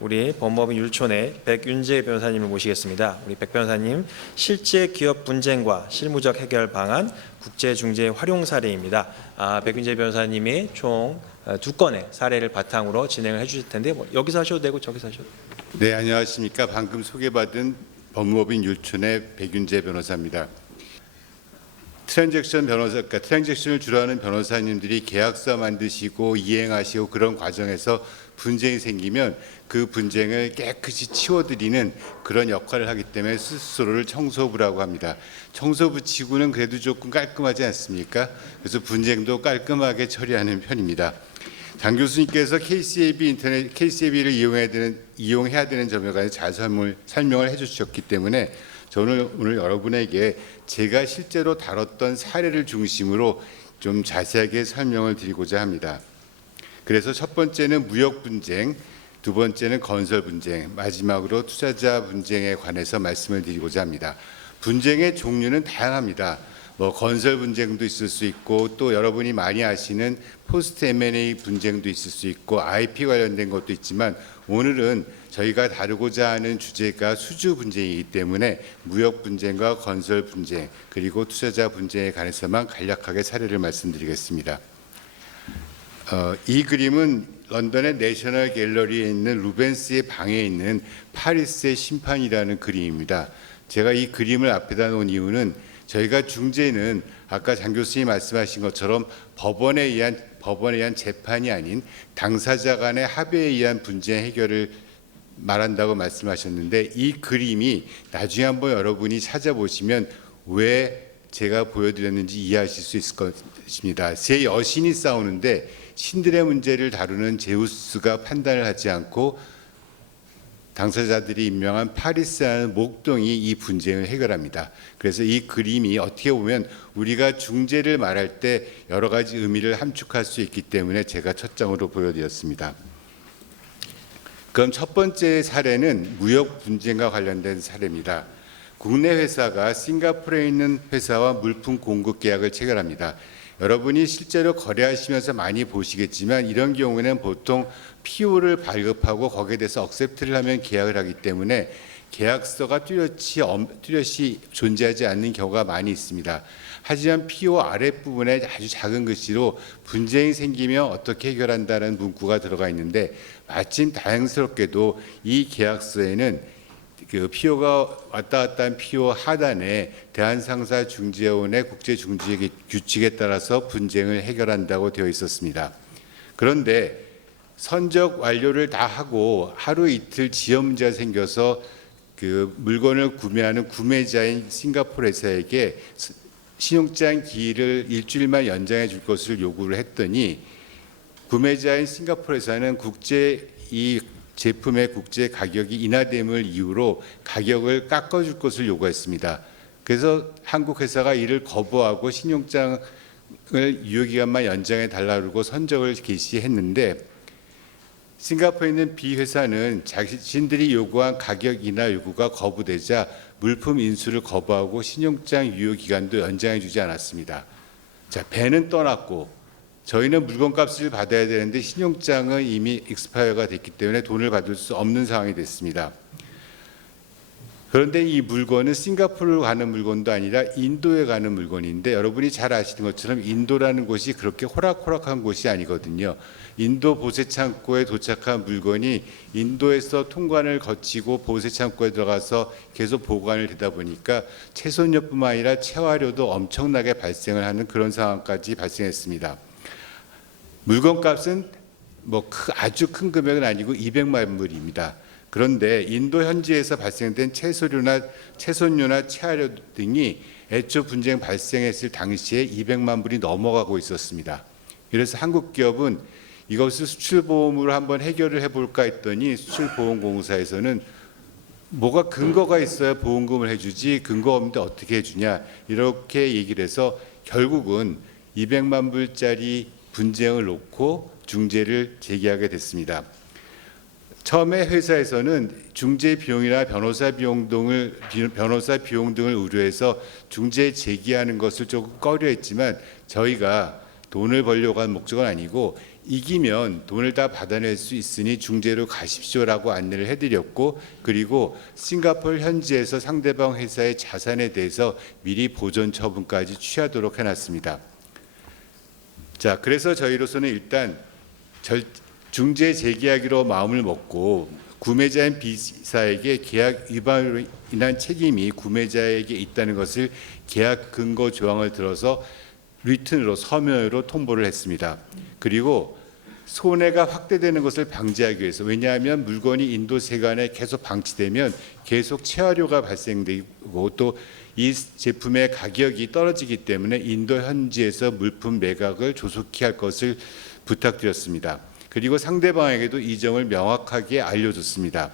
우리 법무법인 율촌의 백윤재 변호사님을 모시겠습니다. 우리 백 변호사님, 실제 기업 분쟁과 실무적 해결 방안, 국제중재 활용 사례입니다. 백윤재 변호사님이 총 2건의 사례를 바탕으로 진행을 해주실 텐데 여기서 하셔도 되고 저기서 하셔도 되고. 네, 안녕하십니까. 방금 소개받은 법무법인 율촌의 백윤재 변호사입니다. 트랜잭션을 주로 하는 변호사님들이 계약서 만드시고 이행하시고 그런 과정에서 분쟁이 생기면 그 분쟁을 깨끗이 치워드리는 그런 역할을 하기 때문에 스스로를 청소부라고 합니다. 청소부 치고는 그래도 조금 깔끔하지 않습니까? 그래서 분쟁도 깔끔하게 처리하는 편입니다. 장 교수님께서 KCAB를 이용해야 되는 점에 관해서 잘 설명을 해주셨기 때문에 저는 오늘 여러분에게 제가 실제로 다뤘던 사례를 중심으로 좀 자세하게 설명을 드리고자 합니다. 그래서 첫 번째는 무역 분쟁, 두 번째는 건설 분쟁, 마지막으로 투자자 분쟁에 관해서 말씀을 드리고자 합니다. 분쟁의 종류는 다양합니다. 건설 분쟁도 있을 수 있고 또 여러분이 많이 아시는 포스트 M&A 분쟁도 있을 수 있고 IP 관련된 것도 있지만 오늘은 저희가 다루고자 하는 주제가 수주 분쟁이기 때문에 무역 분쟁과 건설 분쟁 그리고 투자자 분쟁에 관해서만 간략하게 사례를 말씀드리겠습니다. 이 그림은 런던의 내셔널 갤러리에 있는 루벤스의 방에 있는 파리스의 심판이라는 그림입니다. 제가 이 그림을 앞에다 놓은 이유는 저희가 중재는 아까 장 교수님이 말씀하신 것처럼 법원에 의한 재판이 아닌 당사자 간의 합의에 의한 분쟁 해결을 말한다고 말씀하셨는데 이 그림이 나중에 한번 여러분이 찾아보시면 왜 제가 보여드렸는지 이해하실 수 있을 것입니다. 세 여신이 싸우는데 신들의 문제를 다루는 제우스가 판단을 하지 않고 당사자들이 임명한 파리스라는 목동이 이 분쟁을 해결합니다. 그래서 이 그림이 어떻게 보면 우리가 중재를 말할 때 여러 가지 의미를 함축할 수 있기 때문에 제가 첫 장으로 보여드렸습니다. 그럼 첫 번째 사례는 무역 분쟁과 관련된 사례입니다. 국내 회사가 싱가포르에 있는 회사와 물품 공급 계약을 체결합니다. 여러분이 실제로 거래하시면서 많이 보시겠지만 이런 경우에는 보통 PO를 발급하고 거기에 대해서 억셉트를 하면 계약을 하기 때문에 계약서가 뚜렷이 존재하지 않는 경우가 많이 있습니다. 하지만 PO 아랫부분에 아주 작은 글씨로 분쟁이 생기면 어떻게 해결한다는 문구가 들어가 있는데 마침 다행스럽게도 이 계약서에는 그 PO가 왔다 갔다 한 PO 하단에 대한상사중재원의 국제중재 규칙에 따라서 분쟁을 해결한다고 되어 있었습니다. 그런데 선적 완료를 다 하고 하루 이틀 지연 문제가 생겨서 그 물건을 구매하는 구매자인 싱가포르 회사에게 신용장 기일을 일주일만 연장해 줄 것을 요구를 했더니 구매자인 싱가포르 회사는 이 제품의 국제 가격이 인하됨을 이유로 가격을 깎아줄 것을 요구했습니다. 그래서 한국 회사가 이를 거부하고 신용장을 유효기간만 연장해 달라고 선적을 개시했는데 싱가포르에 있는 B 회사는 자신들이 요구한 가격 인하 요구가 거부되자 물품 인수를 거부하고 신용장 유효기간도 연장해 주지 않았습니다. 자, 배는 떠났고 저희는 물건값을 받아야 되는데 신용장은 이미 익스파이어가 됐기 때문에 돈을 받을 수 없는 상황이 됐습니다. 그런데 이 물건은 싱가포르로 가는 물건도 아니라 인도에 가는 물건인데 여러분이 잘 아시는 것처럼 인도라는 곳이 그렇게 호락호락한 곳이 아니거든요. 인도 보세창고에 도착한 물건이 인도에서 통관을 거치고 보세창고에 들어가서 계속 보관을 되다 보니까 채손료뿐만 아니라 채화료도 엄청나게 발생을 하는 그런 상황까지 발생했습니다. 물건값은 아주 큰 금액은 아니고 200만 불입니다. 그런데 인도 현지에서 발생된 채손료나 채화료 등이 애초 분쟁 발생했을 당시에 200만 불이 넘어가고 있었습니다. 그래서 한국 기업은 이것을 수출보험으로 한번 해결을 해볼까 했더니 수출보험공사에서는 뭐가 근거가 있어야 보험금을 해주지 근거 없는데 어떻게 해주냐 이렇게 얘기를 해서 결국은 200만 불짜리 분쟁을 놓고 중재를 제기하게 됐습니다. 처음에 회사에서는 중재 비용이나 변호사 비용 등을 우려해서 중재 제기하는 것을 조금 꺼려했지만 저희가 돈을 벌려고 한 목적은 아니고 이기면 돈을 다 받아낼 수 있으니 중재로 가십시오라고 안내를 해드렸고, 그리고 싱가포르 현지에서 상대방 회사의 자산에 대해서 미리 보존 처분까지 취하도록 해놨습니다. 자, 그래서 저희로서는 일단 중재 재계약으로 마음을 먹고 구매자인 B사에게 계약 위반으로 인한 책임이 구매자에게 있다는 것을 계약 근거 조항을 들어서 리튼으로 서면으로 통보를 했습니다. 그리고 손해가 확대되는 것을 방지하기 위해서, 왜냐하면 물건이 인도 세관에 계속 방치되면 계속 체화료가 발생되고 또 이 제품의 가격이 떨어지기 때문에 인도 현지에서 물품 매각을 조속히 할 것을 부탁드렸습니다. 그리고 상대방에게도 이 점을 명확하게 알려줬습니다.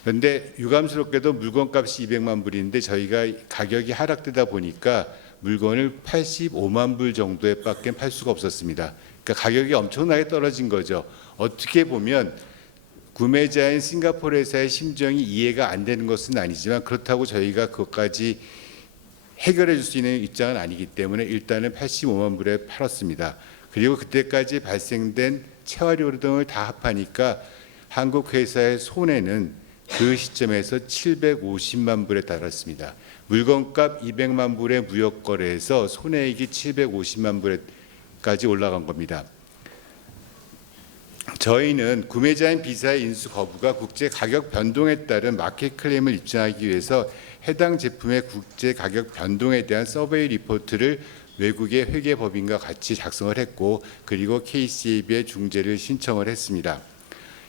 그런데 유감스럽게도 물건값이 200만 불인데 저희가 가격이 하락되다 보니까 물건을 85만 불 정도에 밖에 팔 수가 없었습니다. 그러니까 가격이 엄청나게 떨어진 거죠. 어떻게 보면 구매자인 싱가포르 회사의 심정이 이해가 안 되는 것은 아니지만, 그렇다고 저희가 그것까지 해결해 줄 수 있는 입장은 아니기 때문에 일단은 85만 불에 팔았습니다. 그리고 그때까지 발생된 체화료 등을 다 합하니까 한국 회사의 손해는 그 시점에서 750만 불에 달했습니다. 물건값 200만 불의 무역 거래에서 손해액이 750만 불까지 올라간 겁니다. 저희는 구매자인 B사의 인수 거부가 국제 가격 변동에 따른 마켓 클레임을 입증하기 위해서 해당 제품의 국제 가격 변동에 대한 서베이 리포트를 외국의 회계법인과 같이 작성을 했고, 그리고 KCAB의 중재를 신청을 했습니다.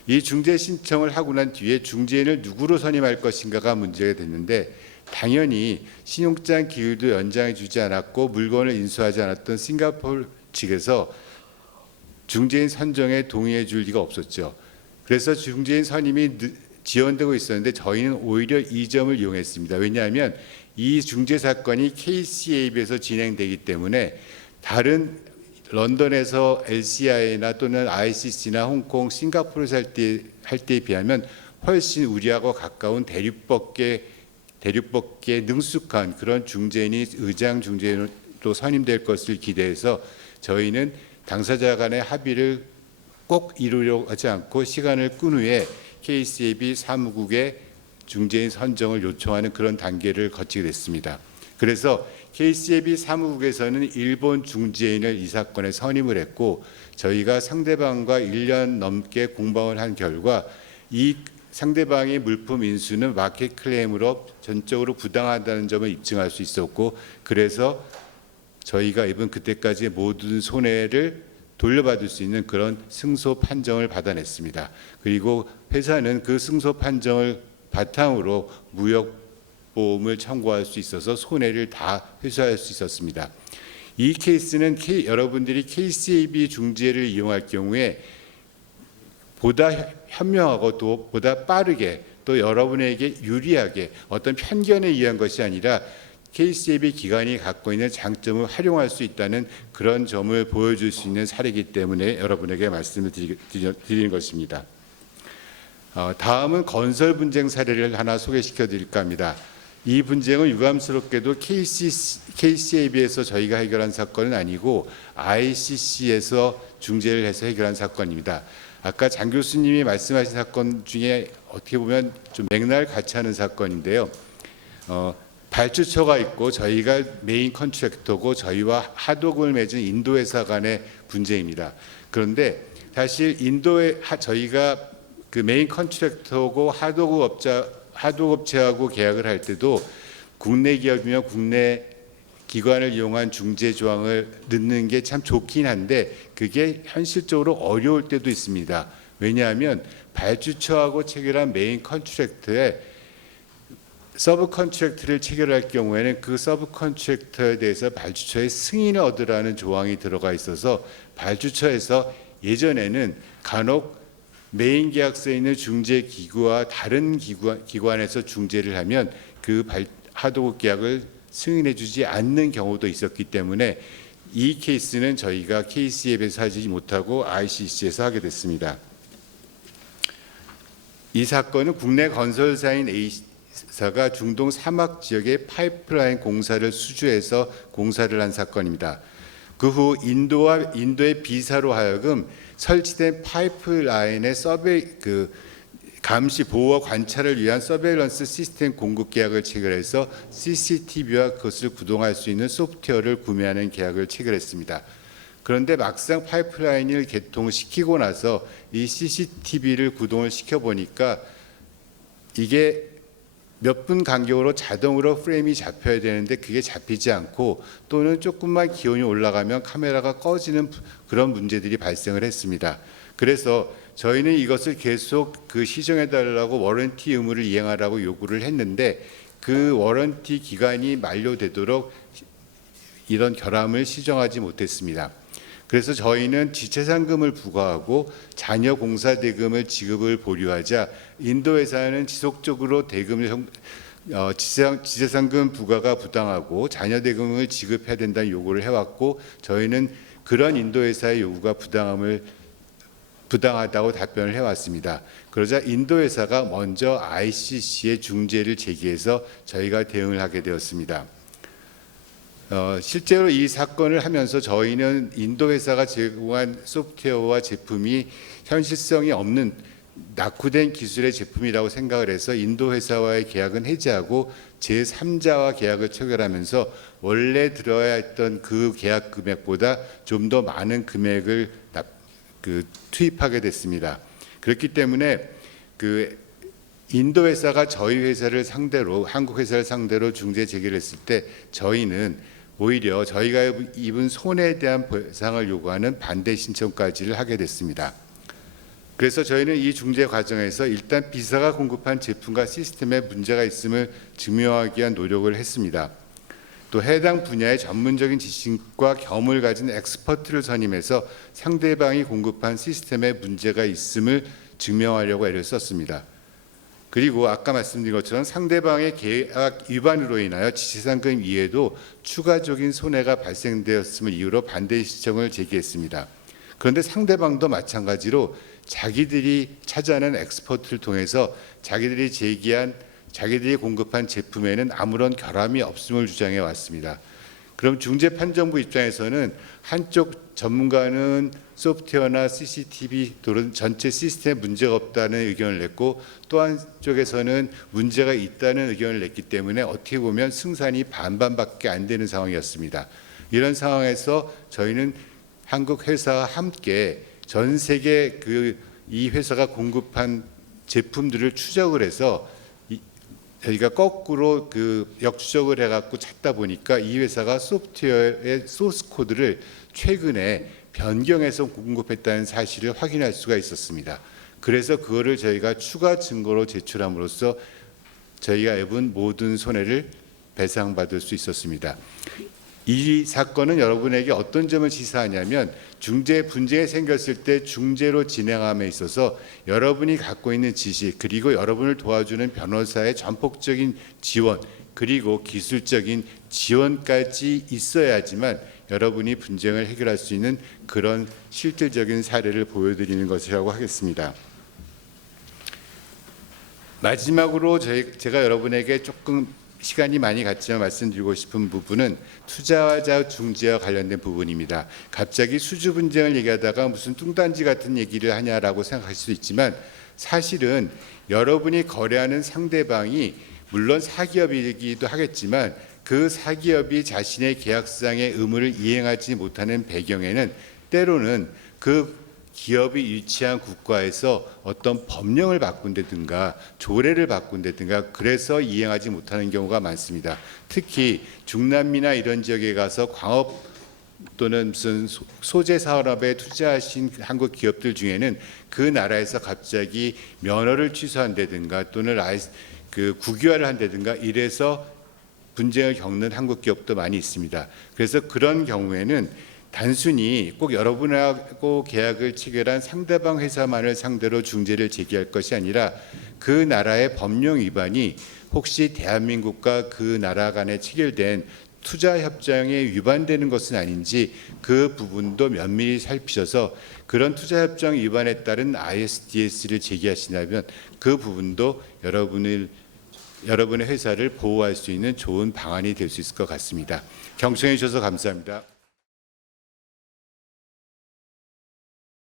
이 중재 신청을 하고 난 뒤에 중재인을 누구로 선임할 것인가가 문제가 됐는데, 당연히 신용장 기일도 연장해 주지 않았고 물건을 인수하지 않았던 싱가포르 측에서 중재인 선정에 동의해 줄 리가 없었죠. 그래서 중재인 선임이 지연되고 있었는데 저희는 오히려 이 점을 이용했습니다. 왜냐하면 이 중재 사건이 KCAB에서 진행되기 때문에 다른 런던에서 LCI나 또는 ICC나 홍콩, 싱가포르에서 할 때에 비하면 훨씬 우리하고 가까운 대륙법계 능숙한 그런 중재인이 의장 중재인으로 선임될 것을 기대해서 저희는 당사자 간의 합의를 꼭 이루려고 하지 않고 시간을 끈 후에 KCAB 사무국의 중재인 선정을 요청하는 그런 단계를 거치게 됐습니다. 그래서 KCAB 사무국에서는 일본 중재인을 이 사건에 선임을 했고, 저희가 상대방과 1년 넘게 공방을 한 결과 이 상대방의 물품 인수는 마켓 클레임으로 전적으로 부당하다는 점을 입증할 수 있었고, 그래서 저희가 입은 그때까지의 모든 손해를 돌려받을 수 있는 그런 승소 판정을 받아냈습니다. 그리고 회사는 그 승소 판정을 바탕으로 무역보험을 청구할 수 있어서 손해를 다 회수할 수 있었습니다. 이 케이스는 여러분들이 KCAB 중재를 이용할 경우에 보다 현명하고 또 보다 빠르게 또 여러분에게 유리하게 어떤 편견에 의한 것이 아니라 KCAB 기관이 갖고 있는 장점을 활용할 수 있다는 그런 점을 보여줄 수 있는 사례이기 때문에 여러분에게 말씀을 드리는 것입니다. 다음은 건설 분쟁 사례를 하나 소개시켜 드릴까 합니다. 이 분쟁은 유감스럽게도 KCAB에서 저희가 해결한 사건은 아니고 ICC에서 중재를 해서 해결한 사건입니다. 아까 장 교수님이 말씀하신 사건 중에 어떻게 보면 좀 맥락을 같이 하는 사건인데요. 발주처가 있고 저희가 메인 컨트랙터고 저희와 하도급을 맺은 인도 회사 간의 분쟁입니다. 그런데 사실 인도에 저희가 그 메인 컨트랙터고 하도급체하고 계약을 할 때도 국내 기업이며 국내 기관을 이용한 중재 조항을 넣는 게 참 좋긴 한데 그게 현실적으로 어려울 때도 있습니다. 왜냐하면 발주처하고 체결한 메인 컨트랙트에 서브 컨트랙트를 체결할 경우에는 그 서브 컨트랙터에 대해서 발주처의 승인을 얻으라는 조항이 들어가 있어서 발주처에서 예전에는 간혹 메인 계약서에 있는 중재 기구와 다른 기관에서 중재를 하면 그 하도급 계약을 승인해 주지 않는 경우도 있었기 때문에 이 케이스는 저희가 KCAB에서 하지 못하고 ICC에서 하게 됐습니다. 이 사건은 국내 건설사인 A사가 중동 사막 지역의 파이프라인 공사를 수주해서 공사를 한 사건입니다. 그 후 인도의 비사로 하여금 설치된 파이프라인의 감시, 보호와 관찰을 위한 서베일런스 시스템 공급 계약을 체결해서 CCTV와 그것을 구동할 수 있는 소프트웨어를 구매하는 계약을 체결했습니다. 그런데 막상 파이프라인을 개통시키고 나서 이 CCTV를 구동을 시켜보니까 이게 몇 분 간격으로 자동으로 프레임이 잡혀야 되는데 그게 잡히지 않고 또는 조금만 기온이 올라가면 카메라가 꺼지는 그런 문제들이 발생을 했습니다. 그래서 저희는 이것을 계속 시정해 달라고 워런티 의무를 이행하라고 요구를 했는데 그 워런티 기간이 만료되도록 이런 결함을 시정하지 못했습니다. 그래서 저희는 지체상금을 부과하고 잔여 공사 대금을 지급을 보류하자 인도 회사는 지속적으로 지체상금 부과가 부당하고 잔여 대금을 지급해야 된다는 요구를 해왔고 저희는 그런 인도 회사의 요구가 부당하다고 답변을 해왔습니다. 그러자 인도 회사가 먼저 ICC에 중재를 제기해서 저희가 대응을 하게 되었습니다. 실제로 이 사건을 하면서 저희는 인도 회사가 제공한 소프트웨어와 제품이 현실성이 없는 낙후된 기술의 제품이라고 생각을 해서 인도 회사와의 계약은 해지하고 제3자와 계약을 체결하면서 원래 들어야 했던 그 계약 금액보다 좀 더 많은 금액을 투입하게 됐습니다. 그렇기 때문에 인도 회사가 저희 회사를 상대로 한국 회사를 상대로 중재 제기를 했을 때 저희는 오히려 저희가 입은 손해에 대한 보상을 요구하는 반대 신청까지를 하게 됐습니다. 그래서 저희는 이 중재 과정에서 일단 비사가 공급한 제품과 시스템에 문제가 있음을 증명하기 위한 노력을 했습니다. 또 해당 분야의 전문적인 지식과 겸을 가진 엑스퍼트를 선임해서 상대방이 공급한 시스템에 문제가 있음을 증명하려고 애를 썼습니다. 그리고 아까 말씀드린 것처럼 상대방의 계약 위반으로 인하여 지체상금 이외에도 추가적인 손해가 발생되었음을 이유로 반대 신청을 제기했습니다. 그런데 상대방도 마찬가지로 자기들이 찾아낸 엑스퍼트를 통해서 자기들이 공급한 제품에는 아무런 결함이 없음을 주장해 왔습니다. 그럼 중재판정부 입장에서는 한쪽 전문가는 소프트웨어나 CCTV 또는 전체 시스템에 문제가 없다는 의견을 냈고 또 한쪽에서는 문제가 있다는 의견을 냈기 때문에 어떻게 보면 승산이 반반밖에 안 되는 상황이었습니다. 이런 상황에서 저희는 한국 회사와 함께 전 세계 이 회사가 공급한 제품들을 추적을 해서 저희가 거꾸로 역추적을 해갖고 찾다 보니까 이 회사가 소프트웨어의 소스 코드를 최근에 변경해서 공급했다는 사실을 확인할 수가 있었습니다. 그래서 그거를 저희가 추가 증거로 제출함으로써 저희가 입은 모든 손해를 배상받을 수 있었습니다. 이 사건은 여러분에게 어떤 점을 시사하냐면 분쟁이 생겼을 때 중재로 진행함에 있어서 여러분이 갖고 있는 지식 그리고 여러분을 도와주는 변호사의 전폭적인 지원 그리고 기술적인 지원까지 있어야지만 여러분이 분쟁을 해결할 수 있는 그런 실질적인 사례를 보여드리는 것이라고 하겠습니다. 마지막으로 제가 여러분에게 조금 시간이 많이 갔지만 말씀드리고 싶은 부분은 투자자 중재와 관련된 부분입니다. 갑자기 수주 분쟁을 얘기하다가 무슨 뚱딴지 같은 얘기를 하냐라고 생각할 수도 있지만 사실은 여러분이 거래하는 상대방이 물론 사기업이기도 하겠지만 그 사기업이 자신의 계약상의 의무를 이행하지 못하는 배경에는 때로는 그 기업이 위치한 국가에서 어떤 법령을 바꾼다든가 조례를 바꾼다든가 그래서 이행하지 못하는 경우가 많습니다. 특히 중남미나 이런 지역에 가서 광업 또는 무슨 소재 산업에 투자하신 한국 기업들 중에는 그 나라에서 갑자기 면허를 취소한다든가 또는 국유화를 한다든가 이래서 분쟁을 겪는 한국 기업도 많이 있습니다. 그래서 그런 경우에는 단순히 꼭 여러분하고 계약을 체결한 상대방 회사만을 상대로 중재를 제기할 것이 아니라 그 나라의 법령 위반이 혹시 대한민국과 그 나라 간에 체결된 투자 협정에 위반되는 것은 아닌지 그 부분도 면밀히 살피셔서 그런 투자 협정 위반에 따른 ISDS를 제기하신다면 그 부분도 여러분의 회사를 보호할 수 있는 좋은 방안이 될 수 있을 것 같습니다. 경청해 주셔서 감사합니다.